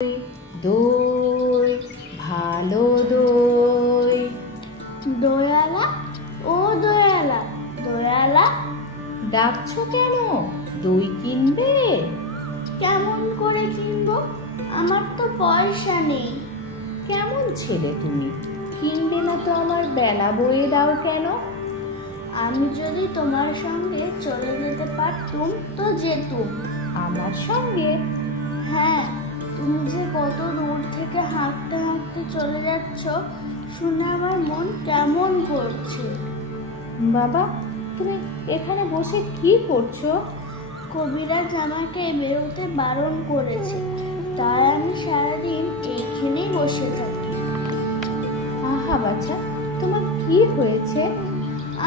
দই, ভালো দই। দয়ালা, ও দয়ালা, দয়ালা, ডাকছো কেন? দই কিনবে? কেমন করে কিনবো? আমার তো পয়সা নেই। কেমন ছেলে তুমি, কিনবে না তো আমার বেলা বয়ে দাও কেন? আমি যদি তোমার সঙ্গে চলে যেতে পারতুম তো যেতুম। আমার সঙ্গে? হ্যাঁ, তুমি যে কত দূর থেকে হাঁটতে হাঁটতে চলে যাচ্ছ শুনে আমার মন কেমন করছে। বাবা, তুমি এখানে বসে কি করছো? কবিরাজ আমাকে বেরোতে বারণ করেছে, তাই আমি সারাদিন এইখানেই বসে থাকি। আহা বাচ্চা, তোমার কি হয়েছে?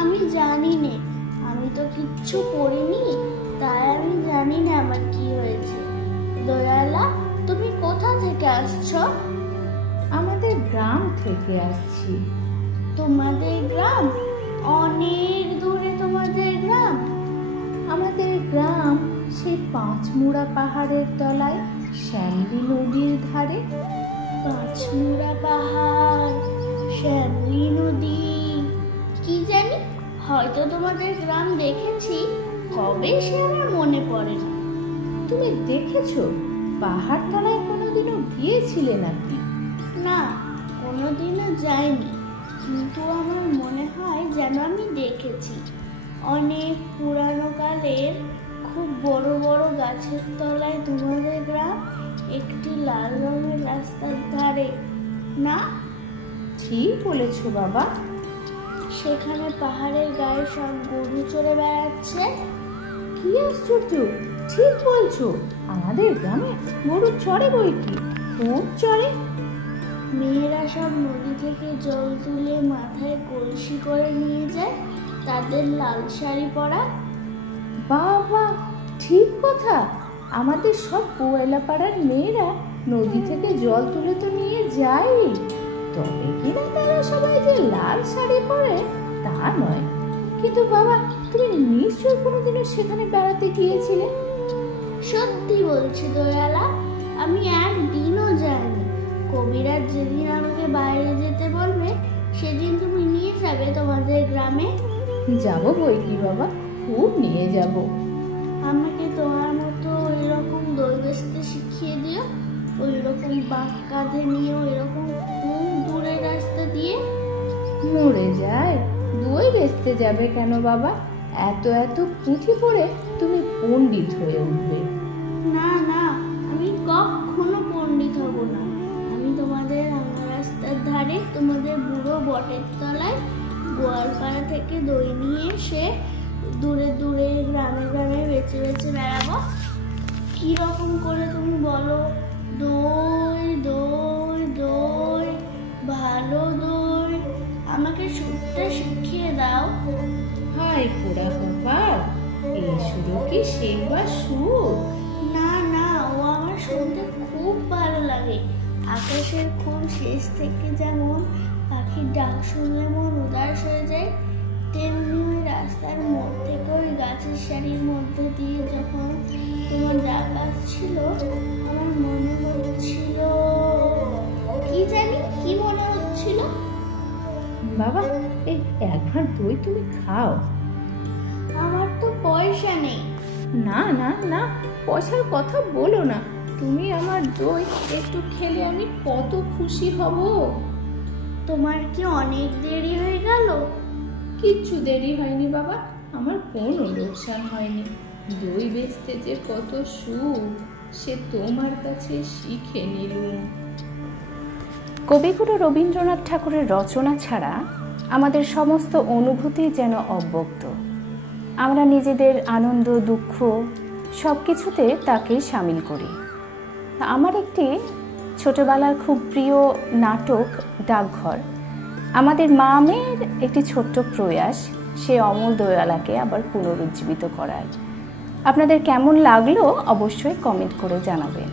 আমি জানি নে, আমি তো কিচ্ছু করিনি, তাই আমি জানি না আমার কি হয়েছে। দয়ালা, তুমি কোথা থেকে আসছো? আমাদের গ্রাম থেকে আসছি। তোমাদের গ্রাম? অনেক দূরে তোমাদের গ্রাম? আমাদের গ্রাম সেই পাঁচমুড়া পাহাড়ের তলায়, শ্যামলী নদীর ধারে। পাঁচমুড়া পাহাড়, শ্যামলী নদী, কি জানি, হয়তো তোমাদের গ্রাম দেখেছি, কবে সে আমার মনে পড়ে না। তুমি দেখেছো? পাহাড় তলায় কোনোদিনও গিয়েছিলে নাকি? না, কোনোদিনও যাইনি, কিন্তু আমার মনে হয় যেন আমি দেখেছি। অনেক পুরানো কালের খুব বড় বড় গাছের তলায় তোমাদের গ্রাম, একটি লাল রঙের রাস্তার ধারে, না? ঠিক বলেছো বাবা। সেখানে পাহাড়ের গায়ে সব গরু চড়ে বেড়াচ্ছে। কি আশ্চর্য, ঠিক বলছো। আমাদের গ্রামে গরু চড়ে বই কি, খুব চড়ে। মেয়েরা সব নদী থেকে জল তুলে মাথায় কলসি করে নিয়ে যায়, তাদের লাল শাড়ি পরা। বাবা, ঠিক কথা। আমাদের সব কোয়েলা পাড়ার মেয়েরা নদী থেকে জল তুলে তো নিয়ে যায়, তবে কিনা তারা সবাই যে লাল শাড়ি পরে তা নয়। কিন্তু বাবা, তুমি নিশ্চয়ই কোনোদিনও সেখানে বেড়াতে গিয়েছিলে? সত্যি বলছি দয়ালা, আমি একদিনও যাইনি। কবিরাজ যেদিন আমাকে বাইরে যেতে বলবে সেদিন তুমি নিয়ে যাবে তোমাদের গ্রামে? যাবো বই কি বাবা, খুব নিয়ে যাব। আমাকে তোমার মতো ওইরকম দই বেচতে শিখিয়ে দিও, ওই রকম বাঁক কাঁধে নিয়ে ওই রকম খুব দূরের রাস্তা দিয়ে। মরে যায়, দই বেচতে যাবে কেন বাবা? এত এত পুঁথি পড়ে তুমি পণ্ডিত হয়ে উঠবে। না না, আমি কখনো পণ্ডিত হব না। আমি তোমাদের রাঙা রাস্তার ধারে তোমাদের বুড়ো বটের তলায় গোয়ালপাড়া থেকে দই নিয়ে এসে দূরে দূরে গ্রামে গ্রামে বেচে বেচে বেড়াবো। কি রকম করে তুমি বলো? দই দই দই, ভালো দই, আমাকে সুরটা শিখিয়ে দাও। হাই পোড়া কপাল, এই সুরও কি শেখবার সুর? না না, ও আমার শুনতে খুব ভালো লাগে। আকাশের খুব শেষ থেকে যেমন পাখির ডাক শুনলে মন উদাস হয়ে যায়, তেমনি ওই রাস্তার মোড় থেকে ওই গাছের সারির মধ্যে দিয়ে যখন তোমার ডাক আসছিল, আমার মনে হচ্ছিল, কি জানি কি মনে হচ্ছিল। বাবা, এই একবার দই তুমি খাও। আমার তো পয়সা নেই। না না না, পয়সার কথা বলো না। তুমি আমার দই একটু খেলে আমি কত খুশি হব। তোমার কি অনেক দেরি হয়ে গেল? কিচ্ছু দেরি হয়নি বাবা, আমার কোনো লোকসান হয়নি। দই বেচতে যে কত সুখ, সে তোমার কাছে শিখে নিলুম। কবিগুরু রবীন্দ্রনাথ ঠাকুরের রচনা ছাড়া আমাদের সমস্ত অনুভূতি যেন অব্যক্ত। আমরা নিজেদের আনন্দ দুঃখ সব কিছুতে তাকে সামিল করি। আমার একটি ছোটবেলার খুব প্রিয় নাটক ডাকঘর, আমাদের মামের একটি ছোট্ট প্রয়াস সে অমল দয়ালাকে আবার পুনরুজ্জীবিত করার। আপনাদের কেমন লাগলো অবশ্যই কমেন্ট করে জানাবেন।